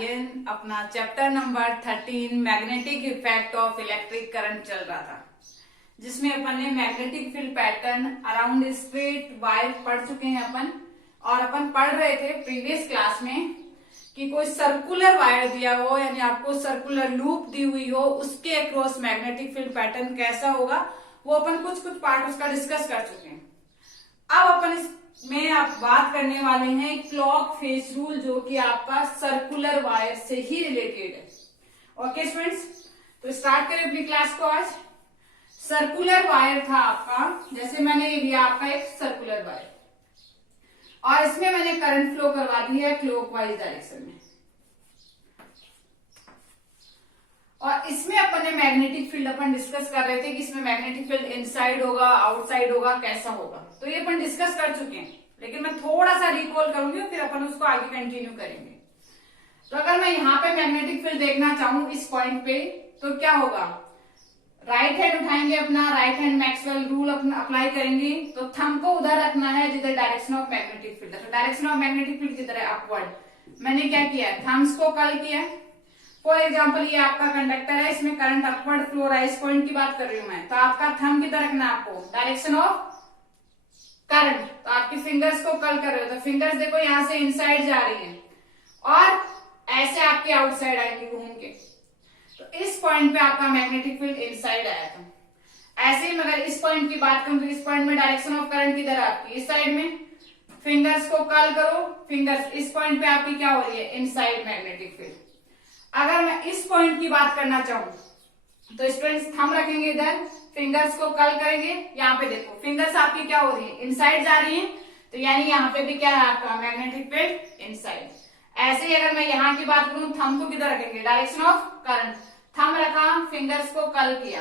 Guardian अपना chapter number 13 magnetic effect of electric current चल रहा था, जिसमें अपन ने magnetic field pattern around straight wire पढ़ चुके हैं अपन। और अपन पढ़ रहे थे प्रीवियस क्लास में कि कोई सर्कुलर वायर दिया हो, यानी आपको सर्कुलर लूप दी हुई हो, उसके अक्रॉस मैग्नेटिक फील्ड पैटर्न कैसा होगा, वो अपन कुछ पार्ट उसका डिस्कस कर चुके हैं। अब अपन इसमें आप बात करने वाले हैं क्लॉक फेस रूल, जो कि आपका सर्कुलर वायर से ही रिलेटेड है। ओके स्टूडेंट्स, तो स्टार्ट करें अपनी क्लास को। आज सर्कुलर वायर था आपका, जैसे मैंने ये लिया आपका एक सर्कुलर वायर और इसमें मैंने करंट फ्लो करवा दी है क्लॉकवाइज डायरेक्शन में, और इसमें अपन ने मैग्नेटिक फील्ड अपन डिस्कस कर रहे थे कि इसमें मैग्नेटिक फील्ड इनसाइड होगा, आउटसाइड होगा, कैसा होगा। तो ये अपन डिस्कस कर चुके हैं, लेकिन मैं थोड़ा सा रिकॉल करूंगी, फिर अपन उसको आगे कंटिन्यू करेंगे। तो अगर मैं यहाँ पे मैग्नेटिक फील्ड देखना चाहूं इस पॉइंट पे, तो क्या होगा, राइट हैंड उठाएंगे अपना, राइट हैंड मैक्सवेल रूल अपना अप्लाई करेंगे। तो थंब को उधर रखना है जिधर डायरेक्शन ऑफ मैग्नेटिक फील्ड है। तो डायरेक्शन ऑफ मैग्नेटिक फील्ड किधर है, अपवर्ड। मैंने क्या किया, थम्स को कर्ल किया। फॉर एग्जाम्पल ये आपका कंडक्टर है, इसमें करंट अपवर्ड फ्लो रहा है, इस पॉइंट की बात कर रही हूं मैं। तो आपका थंब किधर रखना है, आपको डायरेक्शन ऑफ करंट। तो आपकी फिंगर्स को कर्ल कर रहे हो, तो फिंगर्स देखो यहाँ से इनसाइड जा रही है और ऐसे आपके आउटसाइड आएंगे घूम के। तो इस पॉइंट पे आपका मैग्नेटिक फील्ड इनसाइड आया था। ऐसे ही मगर इस पॉइंट की बात करूं तो इस पॉइंट में डायरेक्शन ऑफ करंट किधर है, आपकी इस साइड में। फिंगर्स को कर्ल करो, फिंगर्स इस पॉइंट पे आपकी क्या हो रही है, इनसाइड मैग्नेटिक फील्ड। अगर मैं इस पॉइंट की बात करना चाहूं तो स्टूडेंट्स थंब रखेंगे इधर, फिंगर्स को कर्ल करेंगे। यहाँ पे देखो फिंगर्स आपकी क्या हो रही है, इनसाइड जा रही है, तो यानी यहाँ पे भी क्या है आपका मैग्नेटिक फील्ड इनसाइड। ऐसे ही अगर मैं यहाँ की बात करूं, थंब को किधर रखेंगे, डायरेक्शन ऑफ करंट। थंब रखा, फिंगर्स को कर्ल किया,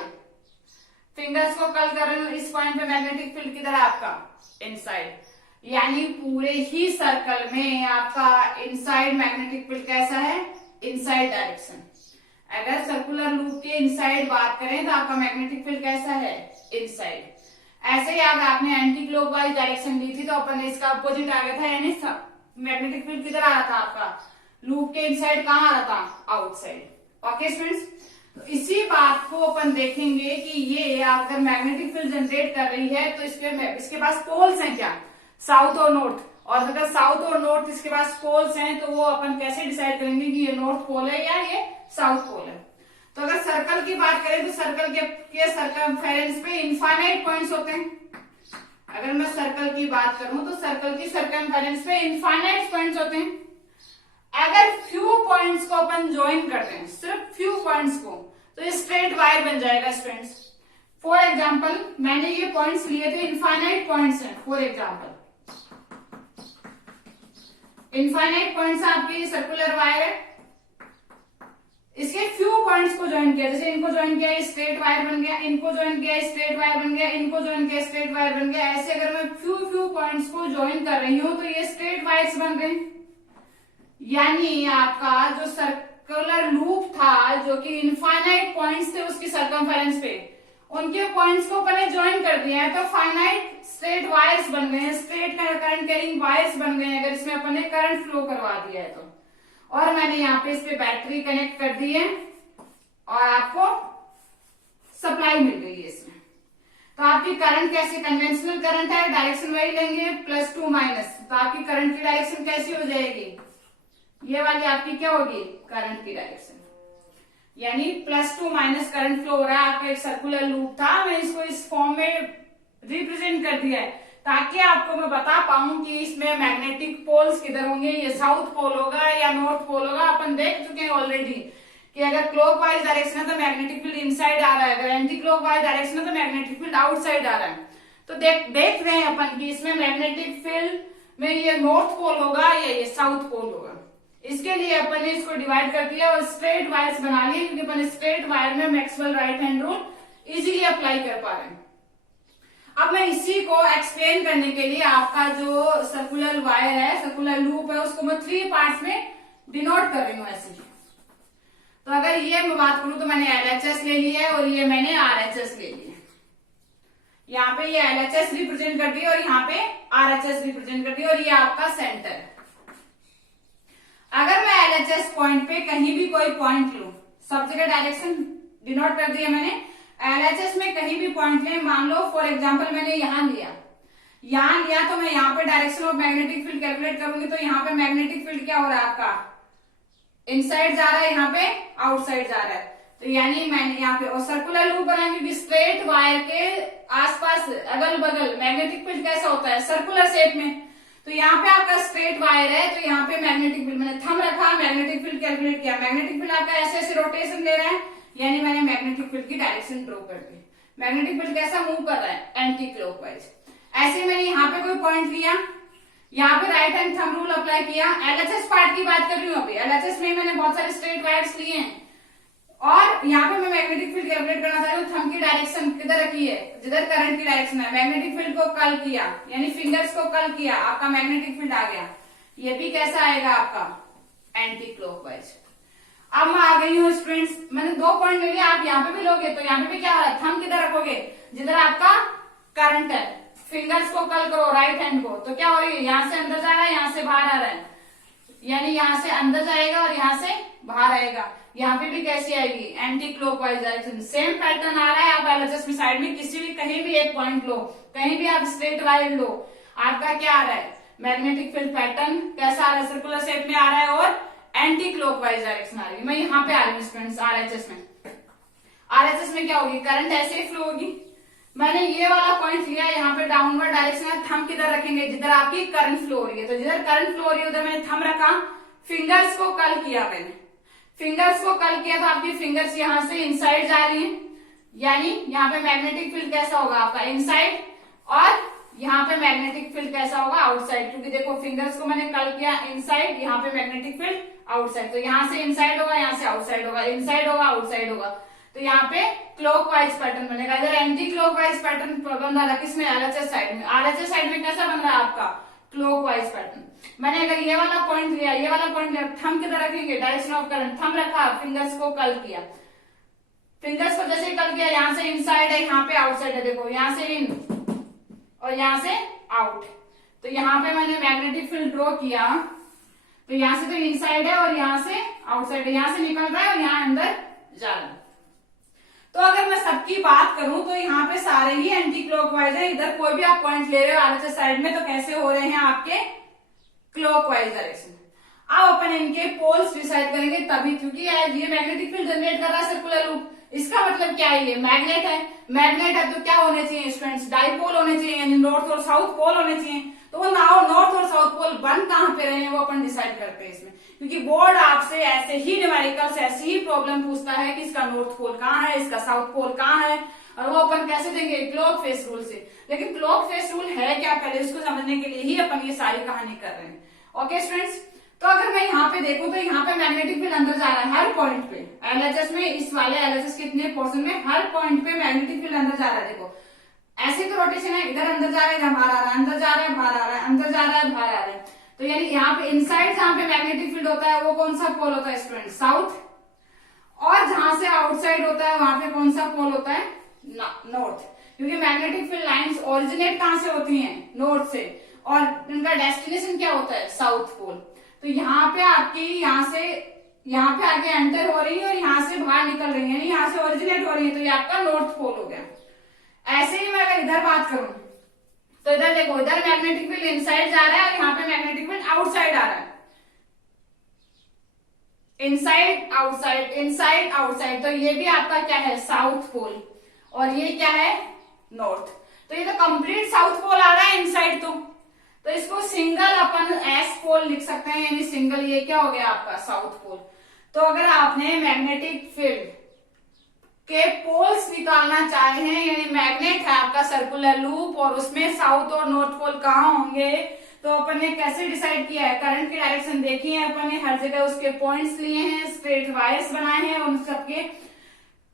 फिंगर्स को कर्ल कर रहे हो, इस पॉइंट पे मैग्नेटिक फील्ड किधर है आपका, इनसाइड। यानी पूरे ही सर्कल में आपका इनसाइड मैग्नेटिक फील्ड कैसा है, इनसाइड डायरेक्शन। अगर सर्कुलर लूप के इनसाइड बात करें तो आपका मैग्नेटिक फील्ड कैसा है, इनसाइड। ऐसे ही अगर आपने एंटी क्लॉकवाइज डायरेक्शन ली थी तो अपन ने इसका अपोजिट आ गया था, यानी मैग्नेटिक फील्ड किधर आ रहा था आपका, लूप के इनसाइड कहाँ आ रहा था, आउटसाइड। ओके स्टूडेंट्स, तो इसी बात को अपन देखेंगे कि ये अगर मैग्नेटिक फील्ड जनरेट कर रही है तो इसके पास पोल्स हैं क्या, साउथ और नॉर्थ। और अगर साउथ और नॉर्थ इसके पास पोल्स हैं तो वो अपन कैसे डिसाइड करेंगे कि ये नॉर्थ पोल है या ये साउथ पोल है। तो अगर सर्कल की बात करें तो सर्कल के सर्कमफेरेंस पे इनफाइनाइट पॉइंट्स होते हैं। अगर मैं सर्कल की बात करूं तो सर्कल की सर्कमफेरेंस पे इनफाइनाइट पॉइंट्स होते हैं। अगर फ्यू पॉइंट्स को अपन ज्वाइन करते हैं, सिर्फ फ्यू पॉइंट्स को, तो ये स्ट्रेट वायर बन जाएगा स्टूडेंट्स। फॉर एग्जाम्पल मैंने ये पॉइंट्स लिए थे, इनफाइनाइट पॉइंट्स हैं। फॉर एग्जाम्पल इनफाइनाइट पॉइंट्स आपके सर्कुलर वायर है, इसके फ्यू पॉइंट्स को ज्वाइन किया, जैसे इनको ज्वाइन किया ये स्ट्रेट वायर बन गया, इनको ज्वाइन किया स्ट्रेट वायर बन गया, इनको ज्वाइन किया स्ट्रेट वायर बन गया। ऐसे अगर मैं फ्यू पॉइंट्स को ज्वाइन कर रही हूं तो ये स्ट्रेट वायर्स बन गए। यानी आपका जो सर्कुलर लूप था, जो कि इनफाइनाइट पॉइंट्स थे उसकी सर्कमफेरेंस पे, उनके पॉइंट्स को पहले ज्वाइन कर दिया है तो फाइनाइट स्ट्रेट वायर्स बन गए हैं, स्ट्रेट करंट कैरिंग वायर्स बन गए हैं, अगर इसमें अपन ने करंट फ्लो करवा दिया है तो। और मैंने यहाँ पे इस पे बैटरी कनेक्ट कर दी है और आपको सप्लाई मिल गई है इसमें। तो आपकी करंट कैसे, कन्वेंशनल करंट है, डायरेक्शन वही लेंगे +2 माइनस, तो आपकी करंट की डायरेक्शन कैसी हो जाएगी, ये वाली आपकी क्या होगी, करंट की डायरेक्शन। यानी +2 माइनस करंट फ्लो हो रहा है। आपका एक सर्कुलर लूप था, मैं इसको इस फॉर्म में रिप्रेजेंट कर दिया है ताकि आपको मैं बता पाऊं कि इसमें मैग्नेटिक पोल्स किधर होंगे, ये साउथ पोल होगा या नॉर्थ पोल होगा। अपन देख चुके हैं ऑलरेडी कि अगर क्लॉकवाइज डायरेक्शन है तो मैग्नेटिक फील्ड इनसाइड आ रहा है, अगर एंटी क्लॉकवाइज डायरेक्शन है तो मैग्नेटिक फील्ड आउटसाइड आ रहा है। तो देख रहे हैं अपन कि इसमें मैग्नेटिक फील्ड में ये नॉर्थ पोल होगा या ये साउथ पोल होगा। इसके लिए अपन ने इसको डिवाइड कर दिया और स्ट्रेट वायर्स बना लिए, क्योंकि अपन स्ट्रेट वायर में Maxwell right hand rule easily apply कर पा रहे हैं। अब मैं इसी को एक्सप्लेन करने के लिए आपका जो सर्कुलर वायर है, सर्कुलर लूप है, उसको मैं 3 पार्ट्स में डिनोट कर रही हूँ ऐसे। तो अगर ये मैं बात करूं तो मैंने LHS ले लिया है और ये मैंने RHS ले लिया। यहाँ पे ये LHS रिप्रेजेंट कर दिया और यहाँ पे RHS रिप्रेजेंट कर दिया और ये आपका सेंटर है। अगर मैं एलएचएस पॉइंट पे कहीं भी कोई पॉइंट लूं, सब जगह डायरेक्शन डिनोट कर दिया मैंने, एलएचएस में कहीं भी पॉइंट लें, मान लो फॉर एग्जांपल मैंने यहां लिया तो मैं यहाँ पे direction of magnetic field calculate करूंगी, तो यहाँ पे मैग्नेटिक फील्ड क्या हो रहा है आपका, इनसाइड जा रहा है, यहाँ पे आउटसाइड जा रहा है। तो यानी मैंने यहाँ पे और सर्कुलर लूप बनाएंगे, स्ट्रेट वायर के आसपास अगल बगल मैग्नेटिक फील्ड कैसा होता है, सर्कुलर शेप में। तो यहाँ पे आपका स्ट्रेट वायर है, तो यहाँ पे मैग्नेटिक फील्ड मैंने थंब रखा, मैग्नेटिक फील्ड कैलकुलेट किया, मैग्नेटिक फील्ड आपका ऐसे ऐसे रोटेशन ले रहा है, यानी मैंने मैग्नेटिक फील्ड की डायरेक्शन ड्रॉ कर दी। मैग्नेटिक फील्ड कैसा मूव कर रहा है, एंटी क्लॉकवाइज। ऐसे मैंने यहाँ पे कोई पॉइंट लिया, यहाँ पे right hand thumb rule apply किया। एलएचएस पार्ट की बात कर रही हूँ अभी, एलएचएस में मैंने बहुत सारे स्ट्रेट वायर्स लिए हैं और यहाँ पे मैं मैग्नेटिक फील्ड कैलकुलेट करना चाह रही हूँ। थंब की डायरेक्शन किधर रखी है, जिधर करंट की डायरेक्शन है, मैग्नेटिक फील्ड को कल किया, यानी फिंगर्स को कल किया, आपका मैग्नेटिक फील्ड आ गया। ये भी कैसा आएगा आपका, एंटी क्लॉकवाइज। अब मैं आ गई हूँ स्टूडेंट्स, मैंने 2 पॉइंट ले लिया, आप यहाँ पे भी लोगे तो यहाँ पे भी क्या हो रहा है, थंब किधर रखोगे, जिधर आपका करंट है, फिंगर्स को कल करो राइट हैंड को, तो क्या हो रही है, यहाँ से अंदर जा रहा है, यहाँ से बाहर आ रहा है, यानी यहाँ से अंदर जाएगा और यहाँ से बाहर आएगा। यहाँ पे भी कैसी आएगी, anti clockwise direction. Same pattern आ रहा है, आप एलएचएस में साइड में किसी भी कहीं भी एक पॉइंट लो, कहीं भी आप स्ट्रेट वायर लो, आपका क्या आ रहा है, मैग्नेटिक फील्ड पैटर्न कैसा आ रहा है, सर्कुलर शेप में आ रहा है और एंटी क्लॉकवाइज डायरेक्शन आ रही है। मैं यहाँ पे आ रही हूँ स्टूडेंट्स आरएचएस में। आरएचएस में क्या होगी, करंट ऐसे ही फ्लो होगी। मैंने ये वाला पॉइंट लिया, यहाँ पे डाउनवर्ड डायरेक्शन है, थंब किधर रखेंगे, जिधर आपकी करंट फ्लो हो रही है। तो जिधर करंट फ्लो हो रही है उधर मैंने थंब रखा, फिंगर्स को कल किया, मैंने फिंगर्स को कल किया तो आपकी फिंगर्स यहाँ से इनसाइड जा रही हैं, यानी यहाँ पे मैग्नेटिक फील्ड कैसा होगा आपका, इनसाइड, और यहाँ पे मैग्नेटिक फील्ड कैसा होगा, आउटसाइड। क्योंकि देखो फिंगर्स को मैंने कल किया इनसाइड, यहाँ पे मैग्नेटिक फील्ड आउटसाइड, तो यहाँ से इनसाइड होगा, यहाँ से आउटसाइड होगा, इनसाइड होगा आउटसाइड होगा। तो यहाँ पे क्लॉकवाइज पैटर्न बनेगा। इधर एंटी क्लॉकवाइज पैटर्न बन रहा है किसमें, एलएचएस साइड में। आरएचएस साइड में कैसा बन रहा है आपका, क्लॉकवाइज पैटर्न। मैंने अगर ये वाला पॉइंट लिया, ये वाला पॉइंट लिया, थंब किधर रखेंगे, डायरेक्शन ऑफ करंट, थंब रखा, फिंगर्स को कल किया, फिंगर्स को जैसे कल किया, यहाँ से इनसाइड है, यहाँ पे आउटसाइड है, देखो यहाँ से इन और यहाँ से आउट। तो यहाँ पे मैंने मैग्नेटिक फील्ड ड्रॉ किया, तो यहाँ से तो इनसाइड है और यहाँ से आउटसाइड है, यहाँ से निकल रहा है और यहाँ अंदर जा रहा है। तो अगर मैं सबकी बात करूं तो यहाँ पे सारे ही एंटी क्लॉकवाइज है। इधर कोई भी आप पॉइंट ले रहे हो आरएचएस साइड में तो कैसे हो रहे हैं आपके, क्लॉकवाइज डायरेक्शन। अब अपन इनके पोल्स डिसाइड करेंगे तभी, क्योंकि ये मैग्नेटिक फील्ड जनरेट कर रहा है सर्कुलर लूप। इसका मतलब क्या है, ये मैग्नेट है, मैग्नेट है तो क्या होने चाहिए स्टूडेंट्स, डाइपोल होने चाहिए, यानी नॉर्थ और साउथ पोल होने चाहिए। तो वो नॉर्थ और साउथ पोल बन कहां पे रहे हैं वो अपन डिसाइड करते हैं इसमें, क्योंकि बोर्ड आपसे ऐसे ही न्यूमेरिकल्स ऐसी ही प्रॉब्लम पूछता है कि इसका नॉर्थ पोल कहाँ है, इसका साउथ पोल कहाँ है, और वो अपन कैसे देंगे, क्लॉक फेस रूल से। लेकिन क्लॉक फेस रूल है क्या, पहले इसको समझने के लिए ही अपन ये सारी कहानी कर रहे हैं। ओके स्टूडेंट्स, तो अगर मैं यहाँ पे देखूं तो यहाँ पे मैग्नेटिक फील्ड अंदर जा रहा है हर पॉइंट पे, एलएचएस में, इस वाले एलएचएस के इतने पोर्शन में हर पॉइंट पे मैग्नेटिक फील्ड अंदर जा रहा है। देखो ऐसे तो रोटेशन है, इधर अंदर जा रहा है, इधर बाहर आ रहा है, अंदर जा रहा है, बाहर आ रहा है, अंदर जा रहा है, बाहर आ रहा है। तो यानी यहाँ पे इनसाइड जहां पे मैग्नेटिक फील्ड होता है वो कौन सा पोल होता है स्टूडेंट, साउथ, और जहां से आउटसाइड होता है वहां पे कौन सा पोल होता है, नॉर्थ। क्योंकि मैग्नेटिक फील्ड लाइंस ओरिजिनेट कहां से होती हैं, नॉर्थ से, और इनका डेस्टिनेशन क्या होता है, साउथ पोल। तो यहाँ पे आपकी यहाँ पे आके एंटर हो रही है और यहाँ से बाहर निकल रही है, यहाँ से ओरिजिनेट हो रही है, तो ये आपका नॉर्थ पोल हो गया। ऐसे ही मैं अगर इधर बात करूं तो इधर देखो, इधर मैग्नेटिक फील्ड इनसाइड जा रहा है और यहाँ पे मैग्नेटिक फील्ड आउटसाइड आ रहा है, इनसाइड आउटसाइड, इनसाइड आउटसाइड। तो ये भी आपका क्या है, साउथ पोल, और ये क्या है, नॉर्थ। तो ये तो कंप्लीट साउथ पोल आ रहा है इनसाइड। तो इसको सिंगल अपन एस पोल लिख सकते हैं, यानी सिंगल, ये क्या हो गया आपका, साउथ पोल। तो अगर आपने मैग्नेटिक फील्ड के पोल्स निकालना चाहे हैं, यानी मैग्नेट है आपका सर्कुलर लूप और उसमें साउथ और नॉर्थ पोल कहाँ होंगे, तो अपन ने कैसे डिसाइड किया है, करंट की डायरेक्शन देखी है अपन ने, हर जगह उसके पॉइंट्स लिए हैं, स्ट्रेट वायर्स बनाए हैं, उन सबके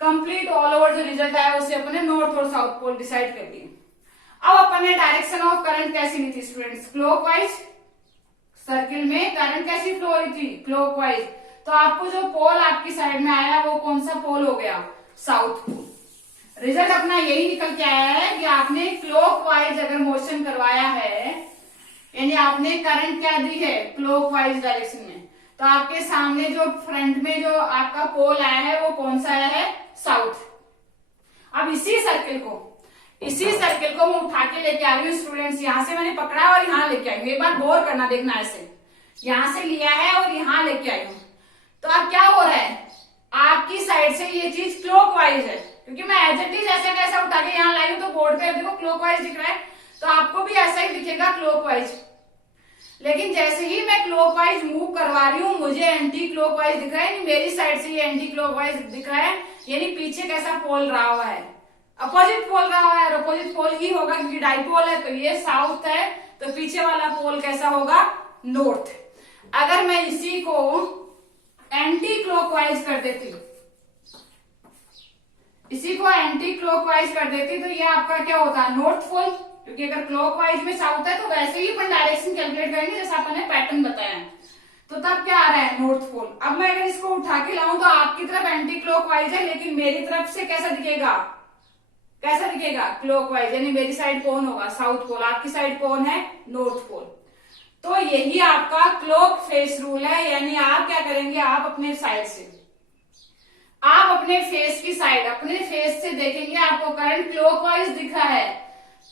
कंप्लीट ऑल ओवर जो रिजल्ट आया उसे अपन ने नॉर्थ और साउथ पोल डिसाइड कर दिए। अब अपन ने डायरेक्शन ऑफ करंट कैसी ली थी स्टूडेंट्स, क्लॉकवाइज। सर्किल में करंट कैसी फ्लो हो रही थी, क्लॉकवाइज। तो आपको जो पोल आपकी साइड में आया वो कौन सा पोल हो गया, साउथ पोल। रिजल्ट अपना यही निकल के आया है कि आपने क्लॉकवाइज अगर मोशन करवाया है, यानी आपने करंट क्या दी है, क्लॉकवाइज डायरेक्शन में, तो आपके सामने जो फ्रंट में जो आपका पोल आया है वो कौन सा आया है, साउथ। अब इसी सर्किल को मैं उठा के लेके आ रही हूँ स्टूडेंट्स, यहां से मैंने पकड़ा और यहाँ लेके आई हूँ। एक बार गौर करना, देखना ऐसे, यहां से लिया है और यहाँ लेके आई हूँ। तो अब क्या हो रहा है, आपकी साइड से ये चीज क्लॉकवाइज है, क्योंकि मैं एज इट इज ऐसा कैसा उठा के यहाँ लाई हूँ, तो बोर्ड पे देखो क्लॉकवाइज दिख रहा है, तो आपको भी ऐसा ही दिखेगा क्लॉकवाइज। लेकिन जैसे ही मैं क्लॉकवाइज मूव करवा रही हूँ मुझे एंटी क्लॉकवाइज दिख रहा है, मेरी साइड से ये एंटी क्लॉकवाइज दिख रहा है, यानी पीछे कैसा पोल रहा हुआ है, अपोजिट पोल रहा हुआ है। अपोजिट पोल ही होगा क्योंकि डाइपोल है, तो ये साउथ है, तो पीछे वाला पोल कैसा होगा, नॉर्थ। अगर मैं इसी को एंटी क्लॉकवाइज कर देती, इसी को एंटी क्लॉकवाइज कर देती, तो ये आपका क्या होता है, नॉर्थ पोल, क्योंकि अगर क्लॉकवाइज में साउथ है तो वैसे ही अपन डायरेक्शन कैलकुलेट करेंगे जैसा अपन ने पैटर्न बताया है। तो तब क्या आ रहा है, नॉर्थ पोल। अब मैं अगर इसको उठा के लाऊं तो आपकी तरफ एंटी क्लॉकवाइज है, लेकिन मेरी तरफ से कैसा दिखेगा, कैसा दिखेगा, क्लॉकवाइज, यानी मेरी साइड कौन होगा, साउथ पोल, आपकी साइड कौन है, नॉर्थ पोल। तो यही आपका क्लॉक फेस रूल है, यानी आप क्या करेंगे, आप अपने साइड से, आप अपने फेस की साइड, अपने फेस से देखेंगे, आपको करंट क्लॉकवाइज दिख रहा है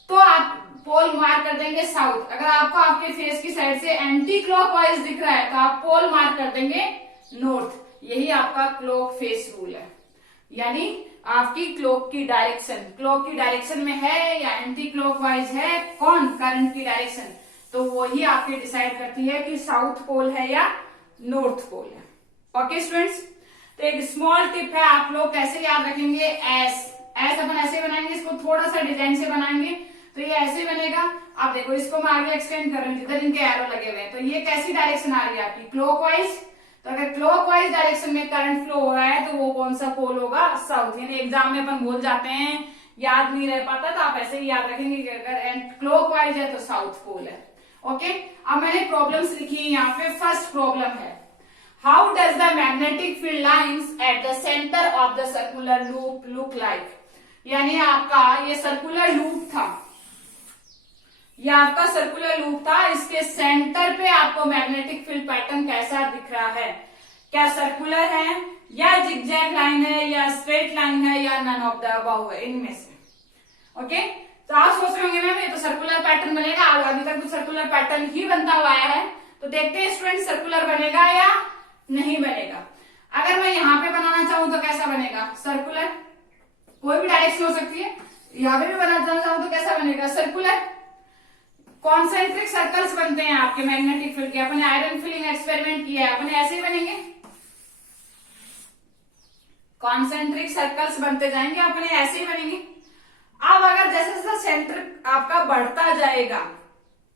तो आप पोल मार्क कर देंगे साउथ। अगर आपको आपके फेस की साइड से एंटी क्लॉकवाइज दिख रहा है तो आप पोल मार्क कर देंगे नॉर्थ। यही आपका क्लॉक फेस रूल है, यानी आपकी क्लॉक की डायरेक्शन में है या एंटी क्लॉकवाइज है, कौन, करंट की डायरेक्शन, तो वही आपकी डिसाइड करती है कि साउथ पोल है या नॉर्थ पोल है। ओके स्टूडेंट्स, तो एक स्मॉल टिप है, आप लोग कैसे याद रखेंगे, एस अपन ऐसे बनाएंगे, इसको थोड़ा सा डिजाइन से बनाएंगे तो ये ऐसे बनेगा। आप देखो इसको मैं आगे एक्सटेंड कर रही हूँ, जिधर इनके एरो लगे हुए हैं, तो ये कैसी डायरेक्शन आ रही है आपकी, क्लॉकवाइज। तो अगर क्लॉकवाइज डायरेक्शन में करंट फ्लो हो रहा है तो वो कौन सा पोल होगा, साउथ। यानी एग्जाम में अपन भूल जाते हैं, याद नहीं रह पाता, तो आप ऐसे ही याद रखेंगे कि अगर क्लॉकवाइज है तो साउथ पोल है। ओके, अब मैंने प्रॉब्लम्स लिखी है यहाँ पे। फर्स्ट प्रॉब्लम है, how does the magnetic field lines at the centre of the circular loop look like. यानी आपका ये सर्कुलर लूप था, ये आपका सर्कुलर लूप था, इसके सेंटर पे आपको मैग्नेटिक फील्ड पैटर्न कैसा दिख रहा है, क्या सर्कुलर है या जिगजैग लाइन है या स्ट्रेट लाइन है या नन ऑफ द अबव है, इनमें से। ओके, तो आप सोच रहे होंगे मैम ये तो सर्कुलर पैटर्न बनेगा, अभी तक तो सर्कुलर पैटर्न ही बनता हुआ आया है, तो देखते हैं स्टूडेंट सर्कुलर बनेगा या नहीं बनेगा। अगर मैं यहाँ पे बनाना चाहूं तो कैसा बनेगा, सर्कुलर, कोई भी डायरेक्शन हो सकती है, यहाँ पे भी बनाना चाहूं तो कैसा बनेगा, सर्कुलर। कॉन्सेंट्रिक सर्कल्स बनते हैं आपके मैग्नेटिक फील्ड के, अपने आयरन फिलिंग एक्सपेरिमेंट किया है, अपने ऐसे ही बनेंगे, कॉन्सेंट्रिक सर्कल्स बनते जाएंगे, अपने ऐसे ही बनेंगे। अब अगर जैसे जैसे सेंटर आपका बढ़ता जाएगा,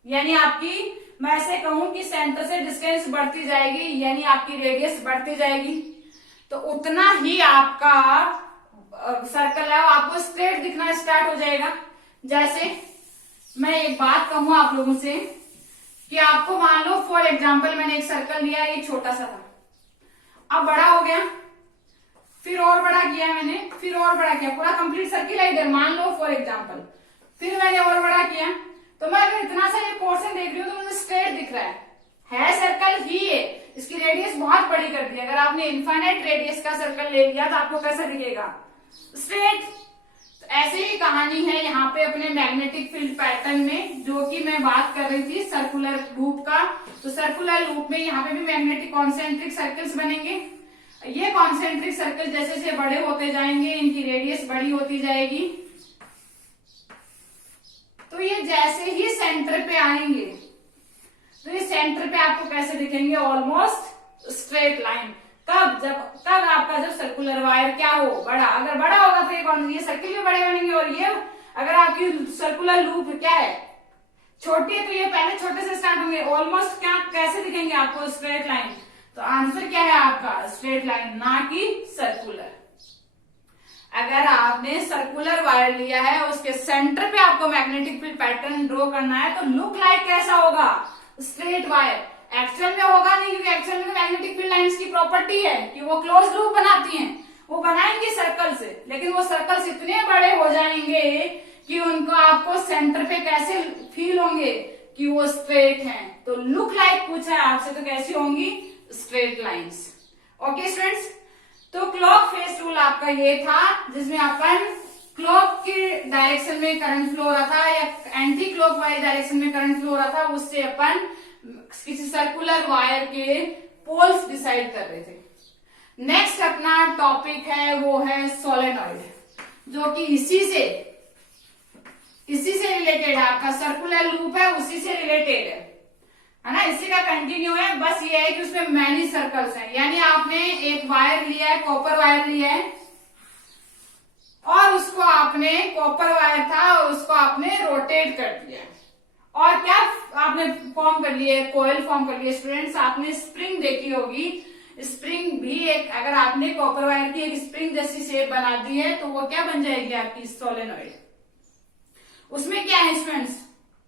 यानी आपकी, मैं ऐसे कहूं कि सेंटर से डिस्टेंस बढ़ती जाएगी, यानी आपकी रेडियस बढ़ती जाएगी, तो उतना ही आपका सर्कल है वो आपको स्ट्रेट दिखना स्टार्ट हो जाएगा। जैसे मैं एक बात कहूं आप लोगों से कि आपको मान लो फॉर एग्जांपल मैंने एक सर्कल लिया, ये छोटा सा था, अब बड़ा हो गया, फिर और बड़ा किया मैंने, फिर और बड़ा किया, पूरा कंप्लीट सर्किल है इधर, मान लो फॉर एग्जांपल, फिर मैंने और बड़ा किया, तो मैं अगर इतना सा ये पोर्शन देख रही हूँ तो मुझे स्ट्रेट दिख रहा है सर्कल ही है, इसकी रेडियस बहुत बड़ी कर दी। अगर आपने इनफाइनाइट रेडियस का सर्कल ले लिया तो आपको कैसा दिखेगा, स्ट्रेट। तो ऐसे ही कहानी है यहाँ पे अपने मैग्नेटिक फील्ड पैटर्न में, जो कि मैं बात कर रही थी सर्कुलर लूप का। तो सर्कुलर लूप में यहाँ पे भी मैग्नेटिक कॉन्सेंट्रिक सर्कल्स बनेंगे। ये कॉन्सेंट्रिक सर्कल जैसे जैसे बड़े होते जाएंगे, इनकी रेडियस बड़ी होती जाएगी, तो ये जैसे ही सेंटर पे आएंगे तो ये सेंटर पे आपको कैसे दिखेंगे, ऑलमोस्ट स्ट्रेट लाइन। कब आपका जब सर्कुलर वायर क्या हो, बड़ा, अगर बड़ा होगा तो ये सर्किल भी बड़े बनेंगे, और ये अगर आपकी सर्कुलर लूप क्या है, छोटी है, तो ये पहले छोटे से स्टार्ट होंगे, ऑलमोस्ट क्या कैसे दिखेंगे आपको, स्ट्रेट लाइन। तो आंसर क्या है आपका, स्ट्रेट लाइन, ना कि सर्कुलर। अगर आपने सर्कुलर वायर लिया है, उसके सेंटर पे आपको मैग्नेटिक फील्ड पैटर्न ड्रॉ करना है, तो लुक लाइक कैसा होगा, स्ट्रेट वायर। एक्चुअल में होगा नहीं, क्योंकि एक्चुअल में मैग्नेटिक फील्ड लाइंस की प्रॉपर्टी है कि वो क्लोज लूप बनाती हैं, वो बनाएंगी सर्कल से, लेकिन वो सर्कल्स इतने बड़े हो जाएंगे कि उनको आपको सेंटर पे कैसे फील होंगे कि वो स्ट्रेट हैं। तो लुक लाइक पूछा है आपसे, तो कैसी होंगी, स्ट्रेट लाइंस। ओके स्टूडेंट्स, तो क्लॉक फेस रूल आपका ये था जिसमें अपन क्लॉक के डायरेक्शन में करंट फ्लो हो रहा था या एंटी क्लॉक वाइज डायरेक्शन में करंट फ्लो हो रहा था, उससे अपन किसी सर्कुलर वायर के पोल्स डिसाइड कर रहे थे। नेक्स्ट अपना टॉपिक है वो है सोलेनॉइड, जो कि इसी से रिलेटेड है, आपका सर्कुलर लूप है उसी से रिलेटेड है ना, इसी का कंटिन्यू है। बस ये है कि उसमें मैनी सर्कल्स हैं, यानी आपने एक वायर लिया है, कॉपर वायर लिया है, और उसको आपने कॉपर वायर था और उसको आपने रोटेट कर दिया, और क्या आपने फॉर्म कर लिया, कोयल फॉर्म कर लिया। स्टूडेंट्स, आपने स्प्रिंग देखी होगी, स्प्रिंग भी एक, अगर आपने कॉपर वायर की एक स्प्रिंग जैसी शेप बना दी है तो वो क्या बन जाएगी आपकी सोलेनॉइड। उसमें क्या है स्टूडेंट्स,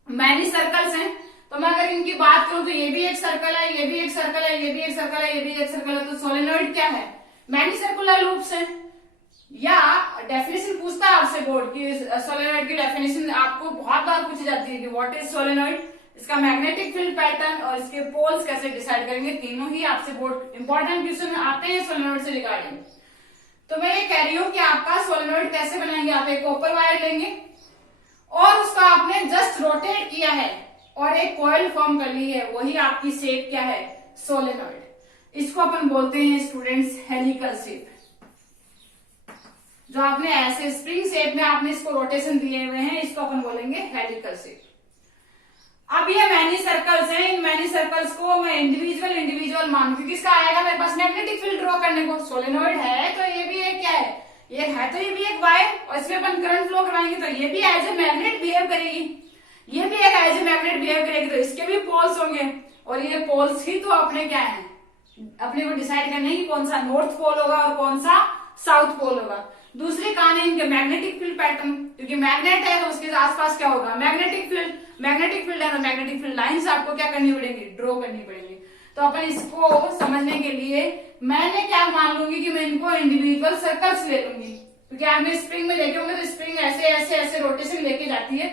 मैनी सर्कल्स हैं, तो मैं अगर इनकी बात करूं तो ये भी एक सर्कल है, ये भी एक सर्कल है, ये भी एक सर्कल है, ये भी एक सर्कल है, तो सोलेनॉइड क्या है, मैनी सर्कुलर लूप्स हैं। या डेफिनेशन पूछता है आपसे बोर्ड की, सोलेनॉइड की डेफिनेशन आपको बहुत बार पूछी जाती है कि व्हाट इज सोलेनॉइड, इसका मैग्नेटिक फील्ड पैटर्न और इसके पोल्स कैसे डिसाइड करेंगे, तीनों ही आपसे बोर्ड इंपॉर्टेंट क्वेश्चन आते हैं सोलेनॉइड से रिगार्डिंग। तो मैं ये कह रही हूं कि आपका सोलेनॉइड कैसे बनाएंगे, आप एक कॉपर वायर लेंगे और उसका आपने जस्ट रोटेट किया है और एक कॉइल फॉर्म कर ली है, वही आपकी शेप क्या है, सोलेनॉइड। इसको अपन बोलते हैं स्टूडेंट्स हेलिकल शेप। जो आपने ऐसे स्प्रिंग शेप में आपने इसको रोटेशन दिए हुए हैं, इसको अपन बोलेंगे हेलिकल शेप। अब ये मैनी सर्कल्स हैं, इन मैनी सर्कल्स को मैं इंडिविजुअल मानू, क्योंकि इसका आएगा मेरे पास मैग्नेटिक फील्ड ड्रॉ करने को। सोलेनॉइड है तो ये भी एक क्या है, ये है तो ये भी एक वायर, और इसमें अपन करंट फ्लो करवाएंगे तो ये भी एज ए मैग्नेट बिहेव करेगी, ये भी एक एज ए मैग्नेट बिहेव करेगी, तो इसके भी पोल्स होंगे, और ये पोल्स ही तो अपने क्या है, अपने को डिसाइड करने की कौन सा नॉर्थ पोल होगा और कौन सा साउथ पोल होगा। दूसरी कहानी इनके मैग्नेटिक फील्ड पैटर्न, क्योंकि मैग्नेट है तो उसके आसपास क्या होगा, मैग्नेटिक फील्ड है तो मैग्नेटिक फील्ड लाइंस आपको क्या करनी पड़ेगी, ड्रॉ करनी पड़ेगी। तो अपन इसको समझने के लिए मैंने क्या मान लूंगी कि मैं इनको इंडिविजुअल सर्कल्स ले लूंगी, क्योंकि आपने स्प्रिंग में देखे होंगे तो स्प्रिंग ऐसे ऐसे ऐसे रोटेशन लेके जाती है,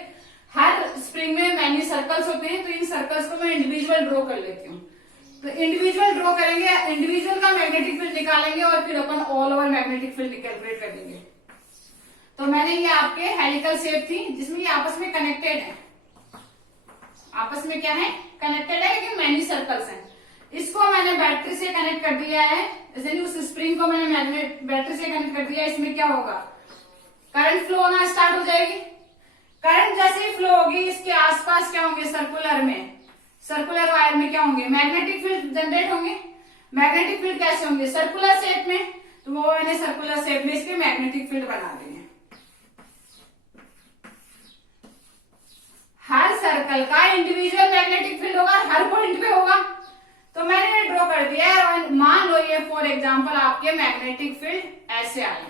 हर स्प्रिंग में मैनी सर्कल्स होते हैं, तो इन सर्कल्स को मैं इंडिविजुअल ड्रॉ कर लेती हूँ। तो इंडिविजुअल ड्रॉ करेंगे, इंडिविजुअल का मैग्नेटिक फील्ड निकालेंगे और फिर अपन all over magnetic field calculate कर देंगे। तो मैंने ये आपके हेलिकल शेप थी जिसमें ये आपस में कनेक्टेड है, आपस में क्या है, कनेक्टेड है, लेकिन मैनी सर्कल्स हैं। इसको मैंने बैटरी से कनेक्ट कर दिया है, जैसे उस स्प्रिंग को मैंने मैग्नेट बैटरी से कनेक्ट कर दिया है, इसमें क्या होगा, करंट फ्लो होना स्टार्ट हो जाएगी। करंट जैसे ही फ्लो होगी इसके आसपास क्या होंगे, सर्कुलर वायर में क्या होंगे, मैग्नेटिक फील्ड जनरेट होंगे। मैग्नेटिक फील्ड कैसे होंगे, सर्कुलर शेप में, तो वो मैंने सर्कुलर शेप में इसके मैग्नेटिक फील्ड बना दिए। हर सर्कल का इंडिविजुअल मैग्नेटिक फील्ड होगा, हर पॉइंट पे होगा, तो मैंने ड्रॉ कर दिया है। और मान लो ये फॉर एग्जांपल आपके मैग्नेटिक फील्ड ऐसे आए।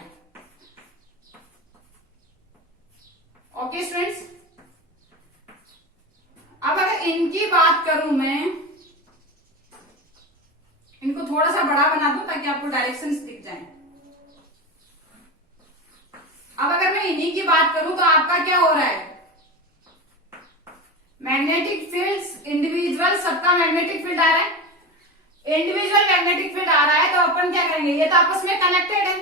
ओके स्टूडेंट्स, अब अगर इनकी बात करूं मैं, इनको थोड़ा सा बड़ा बना दूं ताकि आपको डायरेक्शंस दिख जाएं। अब अगर मैं इन्हीं की बात करूं तो आपका क्या हो रहा है, मैग्नेटिक फील्ड्स इंडिविजुअल, सबका मैग्नेटिक फील्ड आ रहा है, इंडिविजुअल मैग्नेटिक फील्ड आ रहा है, तो अपन क्या करेंगे, ये तो आपस में कनेक्टेड है,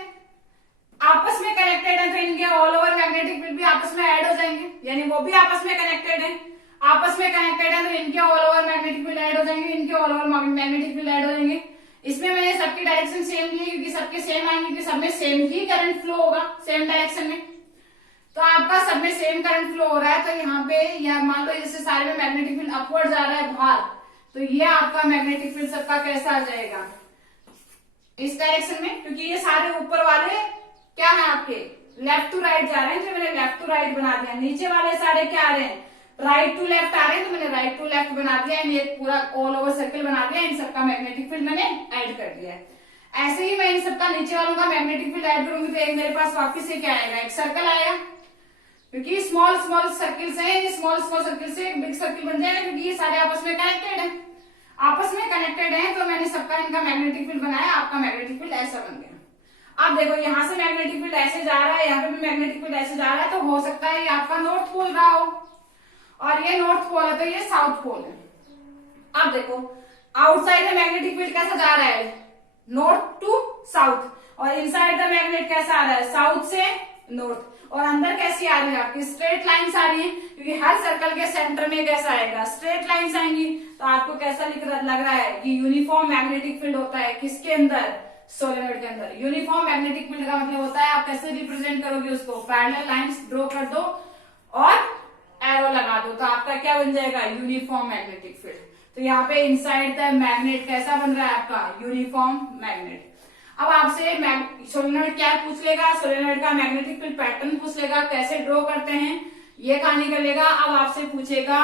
आपस में कनेक्टेड है, तो इनके ऑल ओवर मैग्नेटिक फील्ड भी आपस में ऐड हो जाएंगे, यानी वो भी आपस में कनेक्टेड है, आपस में कनेक्टेड है, तो इनके all over magnetic field add हो जाएंगे, इनके all over magnetic field add हो जाएंगे। इसमें मैंने सबकी डायरेक्शन सेम ली है, क्योंकि सबके सेम आएंगे, क्योंकि सब में सेम ही करंट फ्लो होगा, सेम डायरेक्शन में। तो आपका सब में सेम करंट फ्लो हो रहा है, तो यहाँ पे या मान लो जैसे सारे में मैग्नेटिक फील्ड अपवर्ड जा रहा है बाहर, तो ये आपका मैग्नेटिक फील्ड सबका कैसा आ जाएगा, इस डायरेक्शन में, क्योंकि ये सारे ऊपर वाले क्या है आपके लेफ्ट टू राइट जा रहे हैं, तो मैंने लेफ्ट टू राइट बना दिया। नीचे वाले सारे क्या आ रहे हैं, राइट टू लेफ्ट आ रहे हैं, तो मैंने राइट टू लेफ्ट बना दिया, ये पूरा ऑल ओवर सर्कल बना दिया, इन सबका मैग्नेटिक फील्ड मैंने ऐड कर दिया है। ऐसे ही मैं इन सबका नीचे वालों का मैग्नेटिक फील्ड ऐड करूंगी तो एक मेरे पास वापिस से क्या आएगा, एक सर्कल आएगा, क्योंकि स्मॉल स्मॉल सर्किल्स हैं, ये स्मॉल स्मॉल सर्किल से एक बिग सर्किल बन जाएगा, क्योंकि ये सारे आपस में कनेक्टेड हैं, आपस में कनेक्टेड हैं, तो मैंने सबका इनका मैग्नेटिक फील्ड बनाया, आपका मैग्नेटिक फील्ड ऐसा बन गया। अब देखो यहाँ से मैग्नेटिक फील्ड ऐसे जा रहा है, यहाँ पे भी मैग्नेटिक फील्ड ऐसे जा रहा है, तो हो सकता है ये आपका नॉर्थ पोल रहा हो, और ये नॉर्थ पोल है तो ये साउथ पोल है। अब देखो आउटसाइड द मैग्नेटिक फील्ड कैसा जा रहा है, नॉर्थ टू साउथ, और इनसाइड द मैग्नेट कैसा आ रहा है, साउथ से नॉर्थ। और अंदर कैसी आ रही है आपकी, स्ट्रेट लाइंस आ रही है, क्योंकि हर सर्कल के सेंटर में कैसा आएगा, स्ट्रेट लाइंस आएंगी। तो आपको कैसा लग रहा है कि यूनिफॉर्म मैग्नेटिक फील्ड होता है किसके अंदर, सोलेनॉइड के अंदर। यूनिफॉर्म मैग्नेटिक फील्ड का मतलब होता है आप कैसे रिप्रेजेंट करोगे उसको, पैरेलल लाइंस ड्रॉ कर दो और एरो लगा दो, तो आपका क्या बन जाएगा, यूनिफॉर्म मैग्नेटिक फील्ड। तो यहाँ पे इनसाइड द मैग्नेट कैसा बन रहा है आपका, यूनिफॉर्म मैग्नेट। अब आपसे सोलेनॉइड क्या पूछ लेगा, सोलेनॉइड का मैग्नेटिक फील्ड पैटर्न पूछ लेगा, कैसे ड्रॉ करते हैं ये कहानी कर लेगा। अब आपसे पूछेगा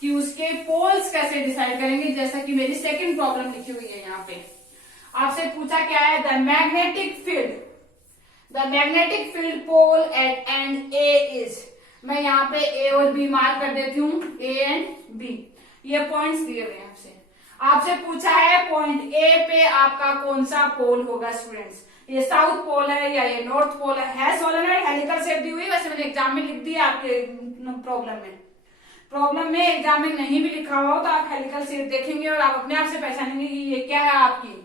कि उसके पोल्स कैसे डिसाइड करेंगे, जैसा कि मेरी सेकंड प्रॉब्लम लिखी हुई है यहाँ पे। आपसे पूछा क्या है, the magnetic field pole at end A is, मैं यहाँ पे ए और बी मार्क कर देती हूँ, ए एंड बी, ये पॉइंट्स दिए हुए हैं आपसे। आपसे पूछा है पॉइंट ए पे आपका कौन सा पोल होगा स्टूडेंट्स, ये साउथ पोल है या ये नॉर्थ पोल है सोलेनॉइड हेलिकल शेप दी हुई, वैसे मैंने एग्जाम में लिख दिया आपके प्रॉब्लम में एग्जाम में नहीं भी लिखा हुआ हो तो आप हेलिकल शेप देखेंगे और आप अपने आप से पहचानेंगे कि ये क्या है आपकी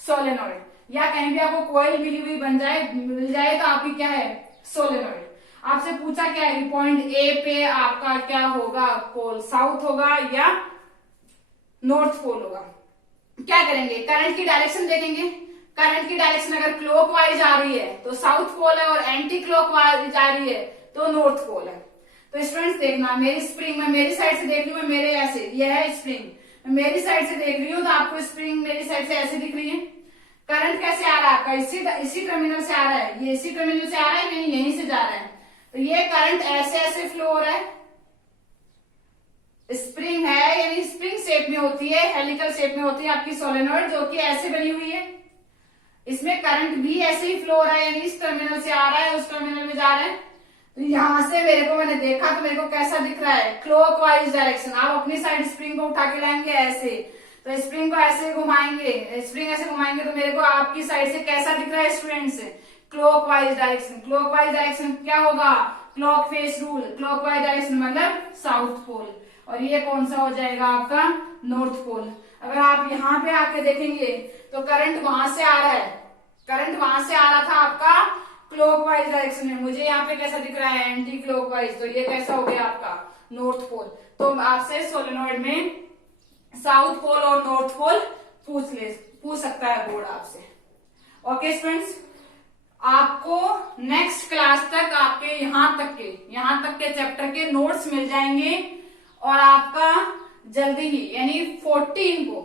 सोलेनॉइड, या कहीं भी आपको कोयल मिली हुई मिल जाए तो आपकी क्या है, सोलेनॉइड। आपसे पूछा क्या है, पॉइंट ए पे आपका क्या होगा, पोल साउथ होगा या नॉर्थ पोल होगा। क्या करेंगे, करंट की डायरेक्शन देखेंगे, करंट की डायरेक्शन अगर क्लॉकवाइज आ रही है तो साउथ पोल है और एंटी क्लॉकवाइज जा रही है तो नॉर्थ पोल है। तो स्टूडेंट्स देखना, मेरी स्प्रिंग मैं मेरी साइड से देख रही हूँ, मैं मेरे ऐसे, ये है स्प्रिंग, मेरी साइड से देख रही हूँ तो आपको स्प्रिंग मेरी साइड से ऐसे दिख रही है। करंट कैसे आ रहा है आपका, इसी टर्मिनल से आ रहा है, ये इसी टर्मिनल से आ रहा है, नहीं यहीं से जा रहा है, तो ये करंट ऐसे ऐसे फ्लो हो रहा है। स्प्रिंग है यानी स्प्रिंग शेप में होती है, हेलिकल शेप में होती है आपकी सोलेनॉइड, जो कि ऐसे बनी हुई है। इसमें करंट भी ऐसे ही फ्लो हो रहा है, यानी इस टर्मिनल से आ रहा है उस टर्मिनल में जा रहा है। तो यहां से मैंने देखा तो मेरे को कैसा दिख रहा है, क्लॉकवाइज डायरेक्शन। आप अपनी साइड स्प्रिंग को उठा के लाएंगे ऐसे, तो स्प्रिंग को ऐसे घुमाएंगे, स्प्रिंग ऐसे घुमाएंगे तो मेरे को आपकी साइड से कैसा दिख रहा है students, clockwise direction. Clockwise direction क्या होगा, clock face rule, clockwise direction मतलब साउथ पोल, और ये कौन सा हो जाएगा आपका नॉर्थ पोल। अगर आप यहाँ पे आके देखेंगे तो करंट वहां से आ रहा है, करंट वहां से आ रहा था आपका क्लॉकवाइज डायरेक्शन में, मुझे यहाँ पे कैसा दिख रहा है, एंटी क्लॉकवाइज, तो ये कैसा हो गया आपका नॉर्थ पोल। तो आपसे सोलेनॉइड में साउथ पोल और नॉर्थ पोल पूछ सकता है बोर्ड आपसे। ओके स्टूडेंट्स, आपको नेक्स्ट क्लास तक आपके यहाँ तक के चैप्टर के नोट्स मिल जाएंगे, और आपका जल्दी ही यानी 14 को